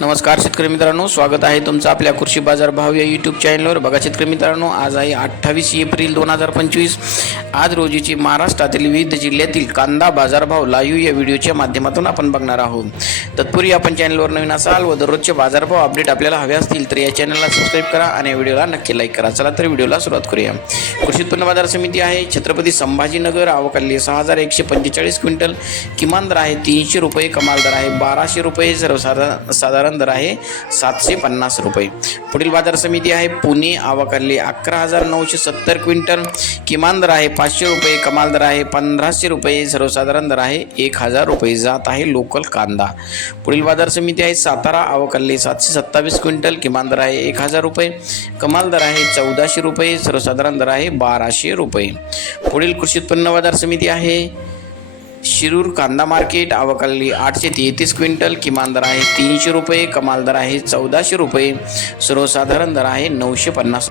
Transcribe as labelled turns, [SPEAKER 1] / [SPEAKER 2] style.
[SPEAKER 1] नमस्कार शेतकरी मित्रांनो स्वागत आहे तुमचं आपल्या कृषी बाजार भाव या यूट्यूब चॅनलवर बघा शेतकरी मित्रांनो आज आहे अठ्ठावीस एप्रिल दोन हजार पंचवीस. आज रोजीची महाराष्ट्रातील विविध जिल्ह्यातील कांदा बाजारभाव लाईव्ह या व्हिडिओच्या माध्यमातून आपण बघणार आहोत. तत्पूर्वी आपण चॅनलवर नवीन असाल व दररोजचे बाजारभाव अपडेट आपल्याला हवे असतील तर या चॅनलला सबस्क्राईब करा आणि व्हिडिओला नक्की लाईक करा. चला तर व्हिडिओला सुरुवात करूया. कृषी उत्पन्न बाजार समिती आहे छत्रपती संभाजीनगर आवकाली सहा हजार एकशे पंचेचाळीस क्विंटल. किमान दर आहे तीनशे रुपये कमाल दर आहे बाराशे रुपये सर्वसाधारण साधारण दर आहे सातशे पन्नास रुपये. पुढील बाजार समिती आहे पुणे आवकाली अकरा हजार नऊशे सत्तर क्विंटल. किमान दर आहे पाचशे रुपये कमाल दर आहे पंधराशे रुपये सर्वसाधारण दर आहे एक हजार रुपये. जात आहे लोकल कांदा. पुढील बाजार समिती आहे सातारा आवकाली सातशे सत्तावीस क्विंटल. किमान दर आहे एक हजार रुपये कमाल दर आहे चौदाशे रुपये सर्वसाधारण दर आहे बाराशे रुपये. पुढील कृषी उत्पन्न बाजार समिती आहे शिरूर कांदा मार्केट आवकाली आठशे तेहतीस क्विंटल किमान दर आहे तीनशे रुपये कमाल दर आहे चौदाशे रुपये सर्वसाधारण दर आहे नऊशे पन्नास.